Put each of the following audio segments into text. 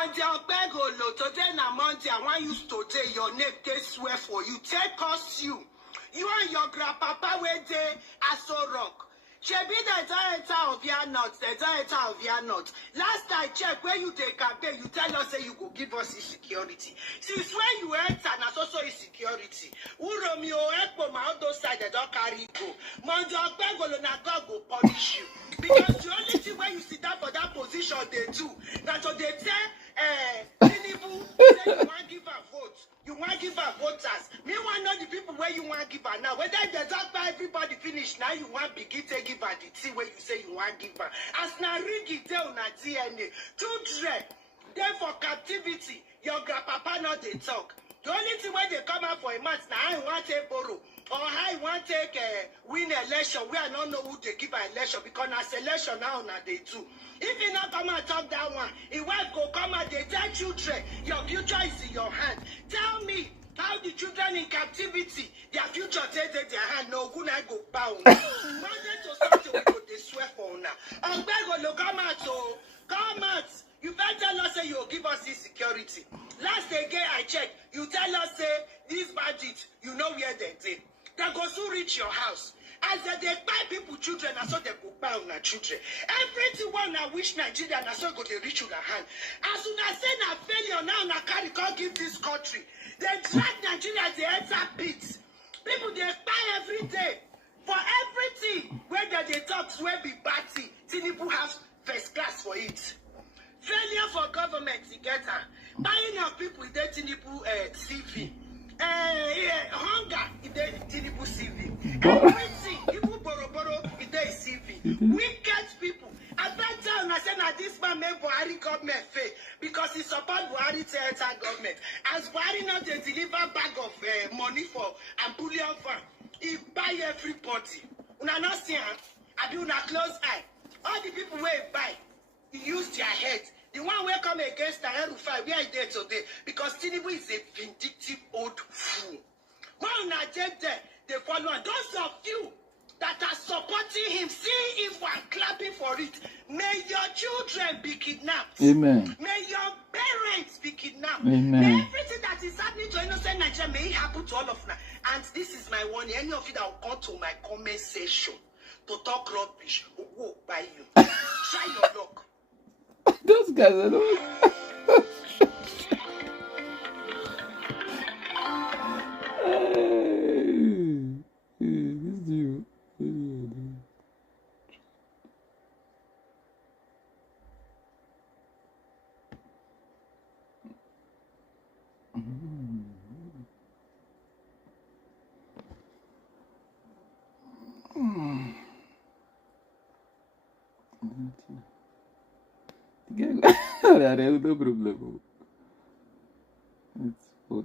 And your beg today na Monday. I want you today. Your name they swear for you. Take us you. You and your grandpapa where they are so rock. Shebi the director of your not, the director of your not. Last I checked, where you take campaign, you tell us say you could give us insecurity. Since when you enter, and also insecurity. Who Romeo Ekpo, my other side, they don't carry go. Monjo Bengolo na God go punish you. Because the only thing when you sit down for that position, they do. That's what they tell Tinubu, say you want to give a vote. You want to give her voters. Meanwhile, not the people where you want to give her now. Whether they don't buy everybody finish now, you want to begin to give her the tea where you say you want to give her. As now ring it down on DNA. Children, then for captivity, your grandpapa not they talk. The only thing when they come out for a month now, I want to borrow. Or I want to win election. We are not know who they give an election because now selection now they do. If you not come and talk that one, it will go come and they tell children, your future is in your hand. Tell me how the children in captivity, their future takes in their hand. No, good I go bound. Monday to Sunday, we go they swear for now. And go come out, so come out. You better tell us say you'll give us this security. Last again I checked, you tell us say this budget, you know where they did. They go so reach your house. As they buy people children, and so they go buy on their children. Everything one I wish Nigeria, and so go they reach your hand. As soon as say na failure now, na carry can't give this country. They drag Nigeria they enter pits. People they buy every day for everything. Whether they talk will be batty. Tinubu have first class for it. Failure for government to get her. Buying of people they Tinubu CV. Hunger, it is Tinubu CV. Everything, people borrow, it is CV. Wicked people. I bet down, I said, now this man made Buhari government fail because he support Buhari to enter government. As Buhari now they deliver bag of money for and bullion fund, he buy everybody. Una not see her, I do not close eye. All the people where he buy, he use their head. The one will come against the Rufai, we are there today because Tinubu is a vindictive old fool. When I get there, they follow. And those of you that are supporting him, see if we're clapping for it. May your children be kidnapped. Amen. May your parents be kidnapped. Amen. May everything that is happening to innocent Nigeria, may it happen to all of them. And this is my warning. Any of you that will come to my comment section to talk rubbish, will walk by you. Try your luck. Those guys are those. It's you. There is no problem. It's what?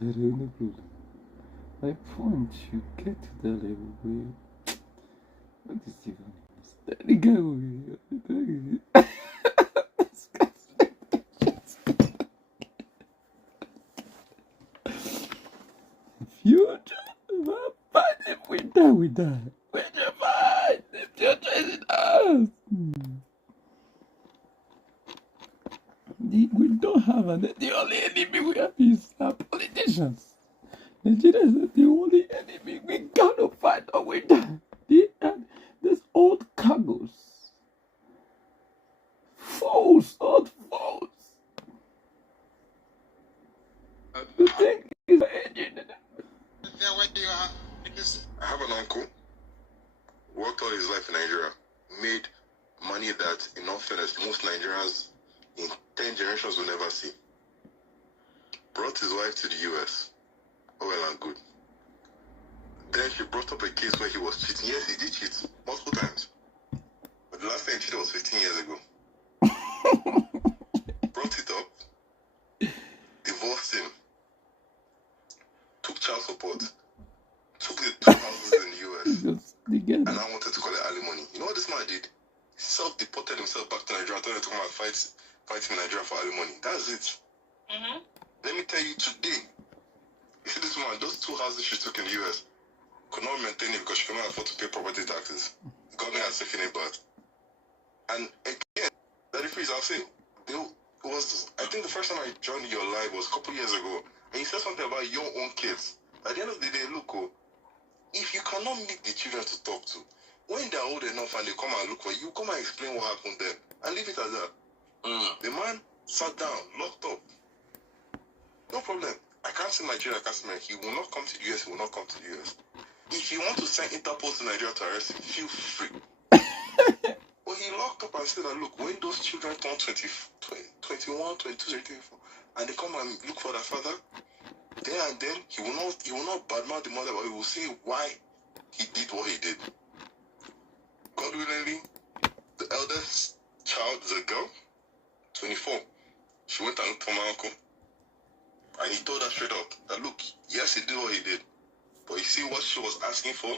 There is no problem. My point, you get to the level where what is even the guy over here? Future, if we die, we die. We die. The future is in us. We don't have the only enemy we have is our politicians. Nigeria is the only enemy we cannot fight or we die. These old cargoes. False, old false. The thing is aging. I have an uncle, worked all his life in Nigeria, made money that, in all fairness, most Nigerians in 10 generations will never see. Brought his wife to the US. Oh, well and good. Then she brought up a case where he was cheating. Yes, he did cheat multiple times. But the last time he cheated was 15 years ago. Brought it up, divorced him, took child support, took the 2 houses in the US, and I wanted to call it alimony. You know what this man did? He self-deported himself back to Nigeria, told him to come and fight in Nigeria for alimony. That's it. Let me tell you today, you see this woman, those 2 houses she took in the US could not maintain it because she could not afford to pay property taxes. The government has taken it back. And again, that is I'll say, I think the first time I joined your live was a couple years ago, and you said something about your own kids. At the end of the day, look, if you cannot meet the children to talk to, when they're old enough and they come and look for you, come and explain what happened then, and leave it as that. The man sat down, locked up. No problem. I can't see Nigeria, I can't see Nigeria. He will not come to the US, he will not come to the US. If you want to send Interpol to Nigeria to arrest him, feel free. But he locked up and said that, look, when those children turn 21, 22, 24, and they come and look for their father, there and then, he will not badmouth the mother, but he will say why he did what he did. God willingly, the eldest child is a girl, 24. She went and looked for my uncle. And he told her straight up that, look, yes, he did what he did. But you see what she was asking for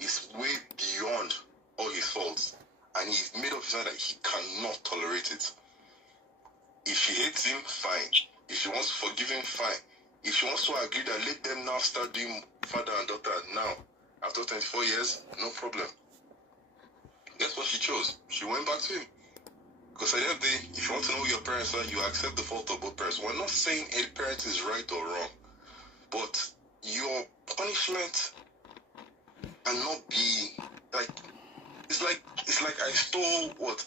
is way beyond all his faults. And he's made up his mind that he cannot tolerate it. If she hates him, fine. If she wants to forgive him, fine. If she wants to agree that let them now start doing father and daughter now, after 24 years, no problem. Guess what she chose? She went back to him. Because at the end of the day, if you want to know who your parents are, you accept the fault of both parents. We're not saying a parent is right or wrong, but your punishment cannot be like it's like I stole what?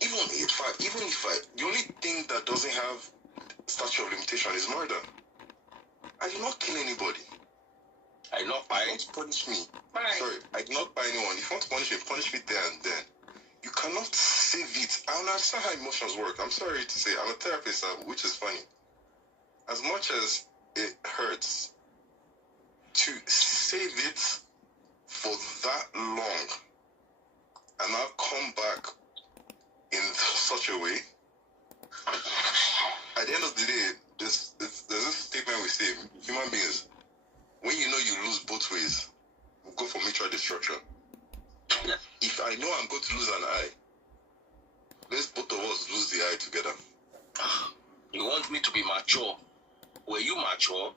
Even if the only thing that doesn't have statute of limitation is murder. I did not kill anybody. I did not punish me. Right. Sorry, I did not buy anyone. If you want to punish me there and then. You cannot save it. I understand how emotions work. I'm sorry to say, I'm a therapist, which is funny. As much as it hurts to save it for that long and now come back in such a way, at the end of the day, there's this statement we say, human beings, when you know you lose both ways, we go for mutual destruction. If I know I'm going to lose an eye, let's both of us lose the eye together. You want me to be mature? Were you mature?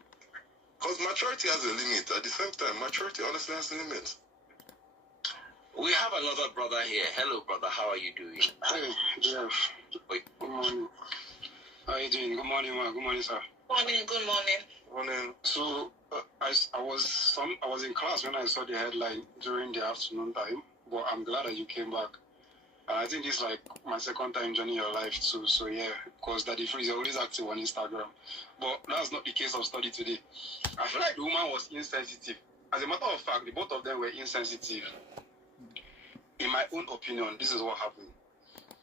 Because maturity has a limit. At the same time, maturity honestly has a limit. We have another brother here. Hello, brother. How are you doing? Hey, Jeff. Good morning. How are you doing? Good morning, ma. Good morning, sir. Morning, good morning. Morning. So, I was in class when I saw the headline during the afternoon time, but I'm glad that you came back. And I think this is like my second time joining your life too. So yeah, because Daddy Free is always active on Instagram. But that's not the case of study today. I feel like the woman was insensitive. As a matter of fact, the both of them were insensitive. In my own opinion, this is what happened.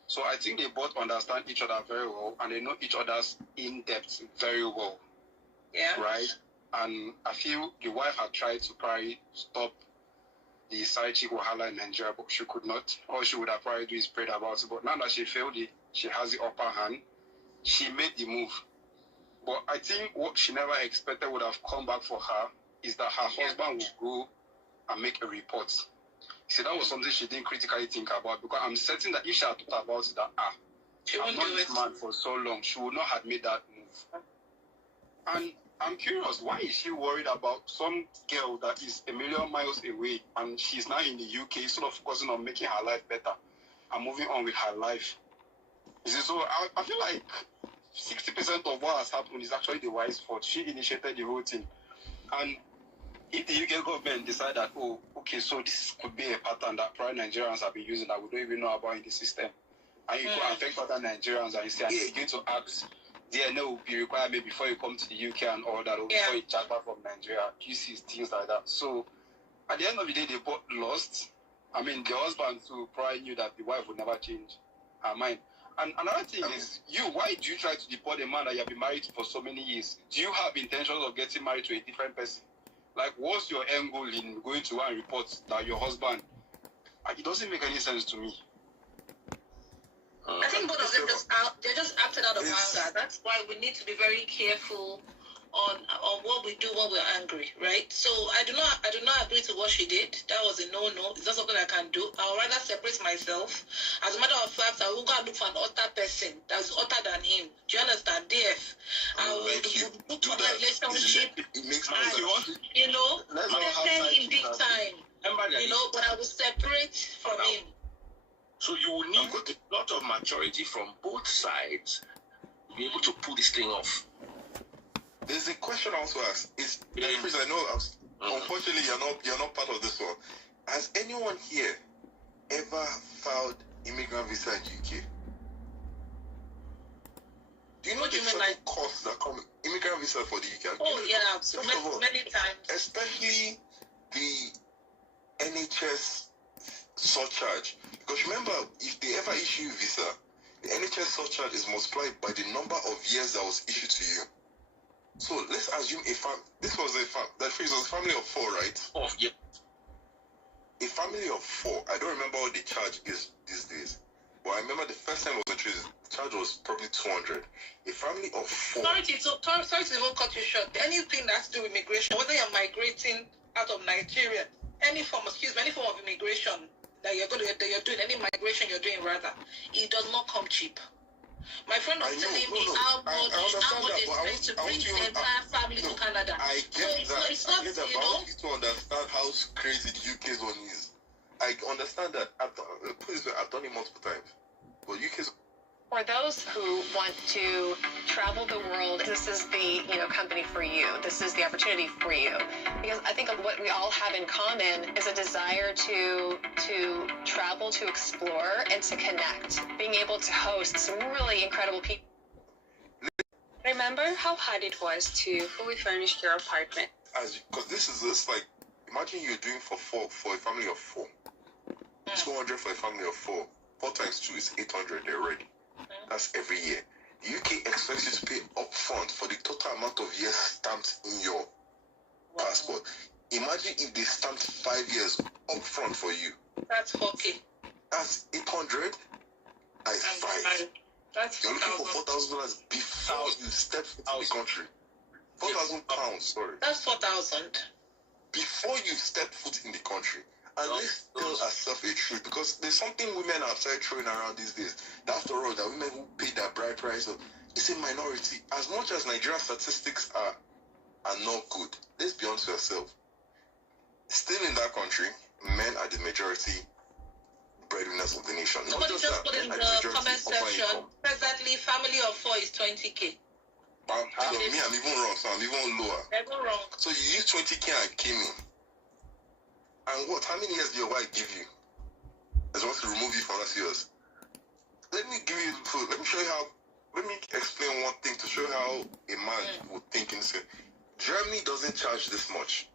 So I think they both understand each other very well and they know each other's in-depth very well. Yeah. Right? And I feel the wife had tried to probably stop the side chick wahala in Nigeria, but she could not. All she would have probably do is prayed about it. But now that she failed it, she has the upper hand. She made the move. But I think what she never expected would have come back for her is that her husband would go and make a report. See, that was something she didn't critically think about, because I'm certain that if she had thought about it, that I've known this man for so long, she would not have made that move. And I'm curious, why is she worried about some girl that is a million miles away and she's now in the UK, sort of focusing on making her life better and moving on with her life? You see, so I feel like 60% of what has happened is actually the wife's fault. She initiated the whole thing. And if the UK government decide that, oh, okay, so this could be a pattern that probably Nigerians have been using that we don't even know about in the system, and you could affect other Nigerians, and you see, and you begin to ask, DNA will be required maybe before you come to the UK and all that, or before you charge back from Nigeria. You see things like that. So at the end of the day, they both lost. I mean, the husband too probably knew that the wife would never change her mind. And another thing is, why do you try to deport a man that you have been married to for so many years? Do you have intentions of getting married to a different person? Like, what's your end goal in going to and report that your husband? It doesn't make any sense to me. I think both of them they just acted out of anger. That's why we need to be very careful on what we do when we're angry, right? So I do not agree to what she did. That was a no. It's not something I can do. I would rather separate myself. As a matter of fact, I will go and look for an other person that's other than him. Do you understand? DF. I will look for my relationship. It makes sense. You know, send him big time. You know, but I will separate from him. So you will need a lot of maturity from both sides to be able to pull this thing off. There's a question I also asked. I know, unfortunately, you're not part of this one. Has anyone here ever filed immigrant visa in UK? Do you know the certain costs that come immigrant visa for the UK? Oh, yeah, many times. Especially the NHS surcharge. Because remember, if they ever issue a visa, the NHS surcharge is multiplied by the number of years that was issued to you. So let's assume this was a family of 4, right? Yeah. A family of 4. I don't remember what the charge is these days. But I remember the first time it was introduced, the charge was probably 200. A family of 4. Sorry to even cut you short. Anything that's to do with immigration, whether you're migrating out of Nigeria, any form of immigration that you're doing, any migration you're doing rather, it does not come cheap. My friend was telling me how much it is to bring the entire family to Canada. I get that. It's not, I want you to understand how crazy the UK's one is. I understand that. I've done it multiple times. But UK's... For those who want to travel the world, this is the company for you. This is the opportunity for you. Because I think what we all have in common is a desire to travel, to explore, and to connect. Being able to host some really incredible people. Remember how hard it was to fully furnish your apartment? Because this is just like, imagine you're doing for a family of 4. 200 for a family of 4. 4 times 2 is 800 already. That's every year. The UK expects you to pay upfront for the total amount of years stamped in your passport. Imagine if they stamped 5 years upfront for you. That's okay. That's 800 times 5. You're looking for $4,000 before you step into the country. £4,000, sorry. That's 4,000. Before you step foot in the country. And let's tell ourselves a truth, because there's something women outside throwing around these days. After all, the women who pay that bride price, it's a minority. As much as Nigerian statistics are not good, let's be honest with ourselves. Still in that country, men are the majority breadwinners of the nation. Somebody just put in the comment section, presently family of 4 is 20K. I'm even wrong, so I'm even lower. Never wrong. So you use 20K and came in. And what? How many years did your wife give you? As well to remove you from last years. Let me show you how. Let me explain one thing to show how a man would think in this. Germany doesn't charge this much.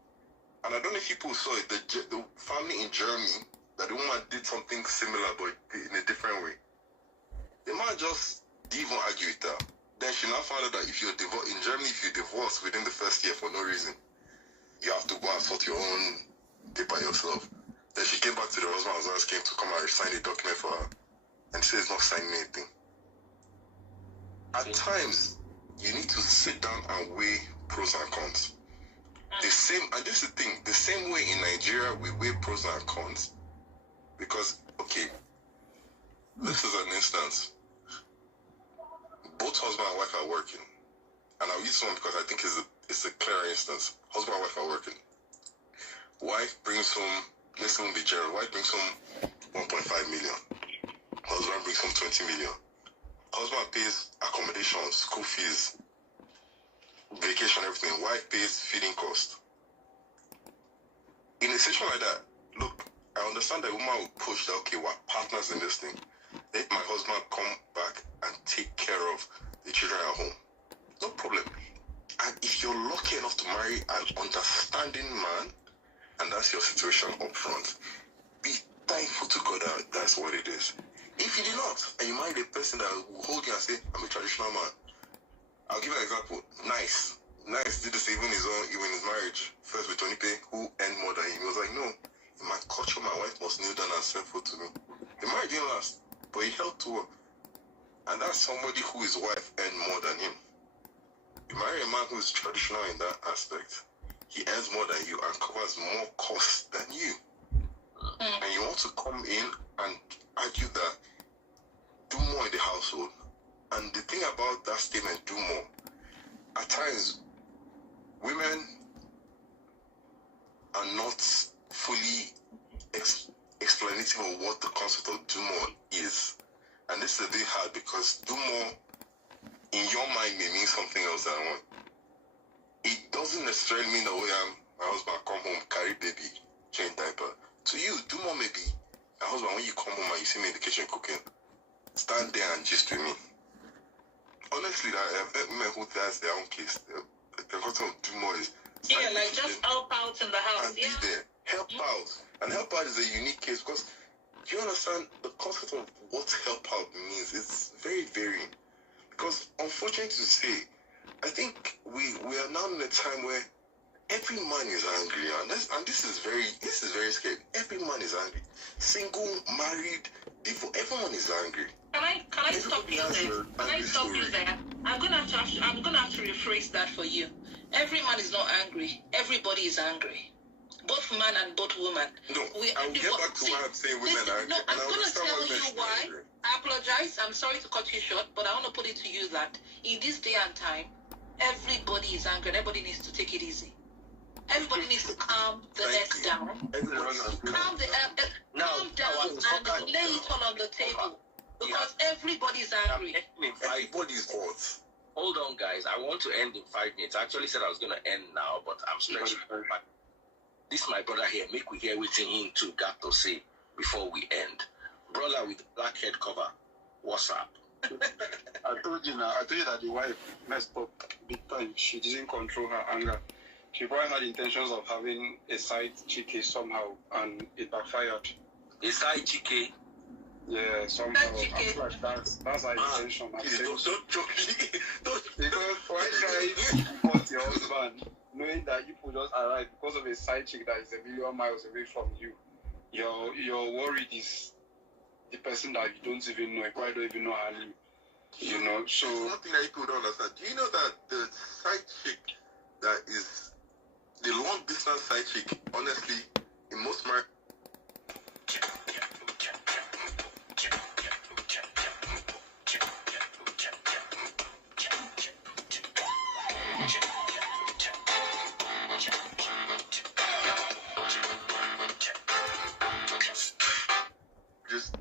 And I don't know if people saw it. The family in Germany, that the woman did something similar but in a different way. The man just didn't even argue with her. Then she now found out that if you're divorced in Germany, if you divorce within the first year for no reason, you have to go and sort your own paper yourself. Then she came back to the husband and came to come and sign the document for her, and she says not signing anything. At times, you need to sit down and weigh pros and cons. And this is the thing, the same way in Nigeria we weigh pros and cons, because this is an instance. Both husband and wife are working, and I'll use one because I think it's a clear instance. Husband and wife are working. Wife brings home, let's even be general, wife brings home 1.5 million. Husband brings home 20 million. Husband pays accommodation, school fees, vacation, everything. Wife pays feeding cost. In a situation like that, look, I understand that woman will push that, okay, we're partners in this thing. Let my husband come back and take care of the children at home. No problem. And if you're lucky enough to marry an understanding man, and that's your situation up front, be thankful to God that that's what it is. If you do not, and you marry the person that will hold you and say, I'm a traditional man. I'll give you an example. Nice did this even in his marriage. First with Tony Pay, who earned more than him. He was like, no, in my culture, my wife must kneel down and serve food to me. The marriage didn't last, but he held to her. And that's somebody who his wife earned more than him. You marry a man who is traditional in that aspect. He earns more than you and covers more costs than you. And you want to come in and argue that do more in the household. And the thing about that statement, do more, at times, women are not fully explanative of what the concept of do more is. And this is a bit hard because do more in your mind may mean something else than I want. It doesn't necessarily mean the way my husband come home, carry baby, change diaper. To you, do more maybe my husband, when you come home and you see me in the kitchen cooking, stand there and gist with me. Honestly, I've met women who has their own place. The concept of do more is like just help out in the house. And be there. Help out. And help out is a unique case because do you understand the concept of what help out means? It's very varying. Because unfortunately to say, I think we are now in a time where every man is angry, and this is very scary. Every man is angry. Single, married, divorced, everyone is angry. Can I stop you there? Can I stop you there? I'm gonna have to rephrase that for you. Every man is not angry. Everybody is angry. Both man and both woman. No, I'll get back to why I'm saying women are angry. No, I'm gonna tell you why. I apologize. I'm sorry to cut you short, but I want to put it to you that in this day and time, everybody is angry. Everybody needs to take it easy. Everybody needs to calm the X down. Calm down and lay it all on the table. Because everybody is angry. Everybody is hot. Hold on, guys. I want to end in 5 minutes. I actually said I was going to end now, but I'm stretching. This is my brother here. Make we hear what him too got to say before we end. Brother with black head cover. What's up? I told you that the wife messed up big time. She didn't control her anger. She probably had intentions of having a side chick somehow, and it backfired. A side chick? Yeah, somehow. That's her intention. Don't joke. Because why try to support your husband, knowing that you could just arrive because of a side chick that is a million miles away from you? You're worried is the person that you don't even know, you probably don't even know her name. You know, so something that you could understand. Do you know that the side chick that is the long distance side chick, honestly, in most marriages, just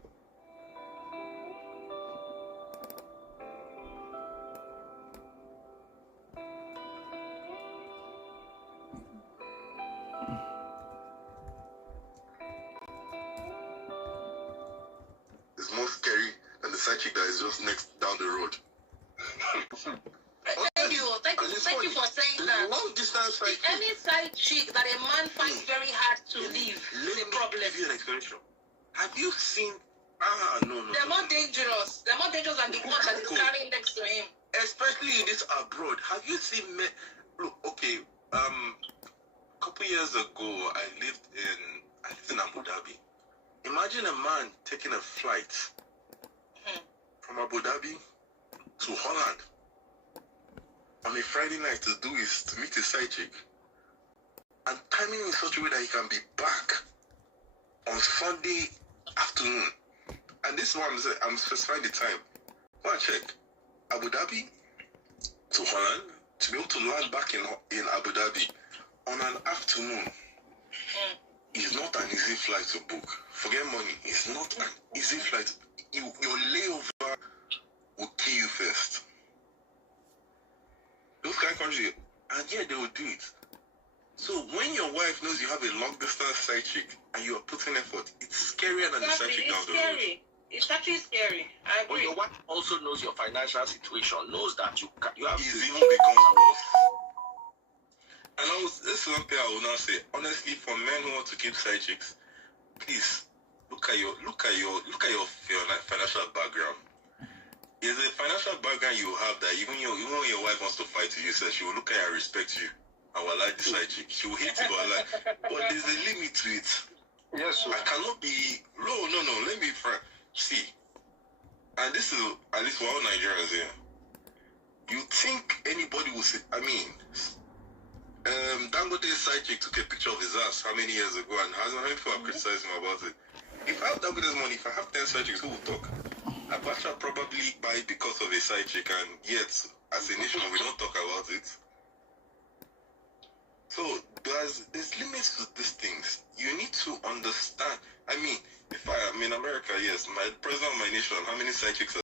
is more scary than the side chick that is just next down the road. Thank you for saying that. Long distance side chick. Any side chick that a man finds very hard to leave is a problem. Let me give you an explanation. Have you seen? No. They're more dangerous. They're more dangerous than the one that is carrying next to him. Especially in this abroad. Have you seen men? Look, okay. A couple years ago, I lived in Abu Dhabi. Imagine a man taking a flight from Abu Dhabi to Holland on a Friday night to meet his side chick, and timing in such a way that he can be back on Sunday afternoon. And this is what I'm specifying the time. Go and check. Abu Dhabi to Holland, to be able to land back in Abu Dhabi on an afternoon is not an easy flight to book. Forget money. It's not an easy flight. Your layover will kill you first. Those kind of countries, and yet they will do it. So when your wife knows you have a long distance side chick and you are putting effort, it's scarier than the side chick down the road. It's actually scary. I agree. But your wife also knows your financial situation, knows that you have It's even becomes worse. And this is one thing I will now say. Honestly, for men who want to keep side chicks, please look at your financial background. Is a financial background you have that even when your wife wants to fight you, says she will look at you and respect you and will like the side chick. She will hate you, but there's a limit to it. yes, sir. I cannot be no. Let me be frank. See, and this is at least for all Nigerians here. You think anybody will say? I mean, Dangote's side chick took a picture of his ass how many years ago, and how many people have criticized him about it? If I have Dangote's money, if I have 10 side chicks, who will talk? Abacha probably buy because of a side chick, and yet as a nation we don't talk about it. So there's limits to these things. You need to understand. I mean, if I am in America, yes, my president of my nation, how many side chicks